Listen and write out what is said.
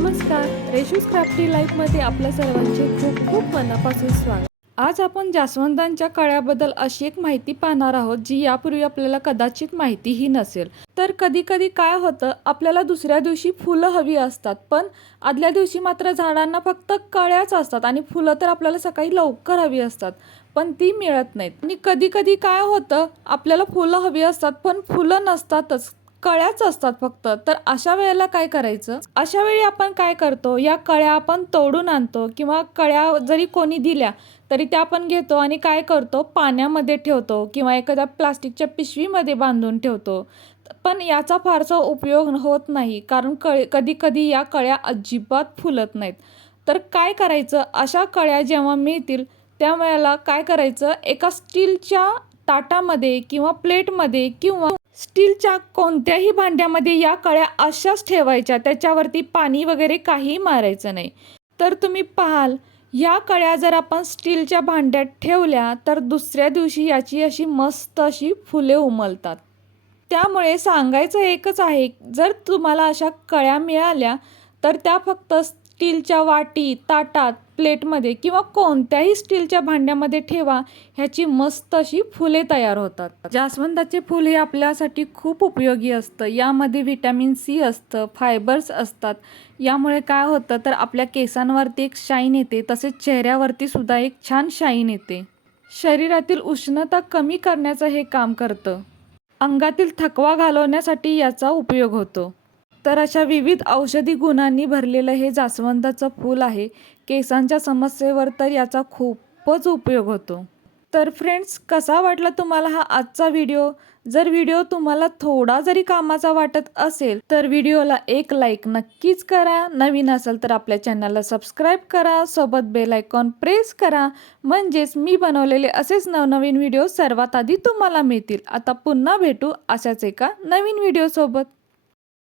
नमस्कार. रेशूज क्राफ्टी लाईफमध्ये आपल्या सर्वांचे खूप खूप मनापासून स्वागत. आज आपण जास्वंदांच्या कळ्याबद्दल अशी एक माहिती पाहणार आहोत जी यापूर्वी आपल्याला कदाचित माहितीही नसेल. तर कधी कधी काय होतं आपल्याला दुसऱ्या दिवशी फुलं हवी असतात पण आदल्या दिवशी मात्र झाडांना फक्त कळ्याच असतात आणि फुलं तर आपल्याला सकाळी लवकर हवी असतात पण ती मिळत नाहीत. आणि कधी कधी काय होतं आपल्याला फुलं हवी असतात पण फुलं नसतातच. कळ्याच असतात फक्त. तर अशा वेळेला काय करायचं? अशा वेळी आपण काय करतो? या कळ्या आपण तोडून आणतो किंवा कळ्या जरी कोणी दिल्या तरी त्या आपण घेतो आणि काय करतो? पाण्यामध्ये ठेवतो किंवा एखाद्या प्लास्टिकच्या पिशवीमध्ये बांधून ठेवतो. पण याचा फारसा उपयोग होत नाही कारण कळ कधी कधी या कळ्या अजिबात फुलत नाहीत. तर काय करायचं? अशा कळ्या जेव्हा मिळतील त्या वेळेला काय करायचं? एका स्टीलच्या ताटामध्ये किंवा प्लेटमध्ये किंवा स्टीलच्या कोणत्याही भांड्यामध्ये या कळ्या अशाच ठेवायच्या त्याच्यावरती पाणी वगैरे काही मारायचं नाही. तर तुम्ही पाहाल या कळ्या जर आपण स्टीलच्या भांड्यात ठेवल्या तर दुसऱ्या दिवशी याची अशी मस्त अशी फुले उमलतात. त्यामुळे सांगायचं एकच आहे जर तुम्हाला अशा कळ्या मिळाल्या तर त्या फक्त स्टीलच्या वाटी ताटात प्लेटमध्ये किंवा कोणत्याही स्टीलच्या भांड्यामध्ये ठेवा ह्याची मस्त अशी फुले तयार होतात. जास्वंदाचे फूल हे आपल्यासाठी खूप उपयोगी असतं. यामध्ये व्हिटॅमिन सी असतं फायबर्स असतात. यामुळे काय होतं तर आपल्या केसांवरती एक शाईन येते तसेच चेहऱ्यावरती सुद्धा एक छान शाईन येते. शरीरातील उष्णता कमी करण्याचं हे काम करतं. अंगातील थकवा घालवण्यासाठी याचा उपयोग होतो. तर अशा विविध औषधी गुणांनी भरलेलं हे जास्वंदाचं फूल आहे. केसांच्या समस्येवर तर याचा खूपच उपयोग होतो. तर फ्रेंड्स कसा वाटला तुम्हाला हा आजचा व्हिडिओ जर व्हिडिओ तुम्हाला थोडा जरी कामाचा वाटत असेल तर व्हिडिओला एक लाईक नक्कीच करा. नवीन असेल तर आपल्या चॅनलला सबस्क्राईब करा. सोबत बेल आयकॉन प्रेस करा. म्हणजेच मी बनवलेले असेच नवनवीन व्हिडिओ सर्वात आधी तुम्हाला मिळतील. आता पुन्हा भेटू अशाच एका नवीन व्हिडिओसोबत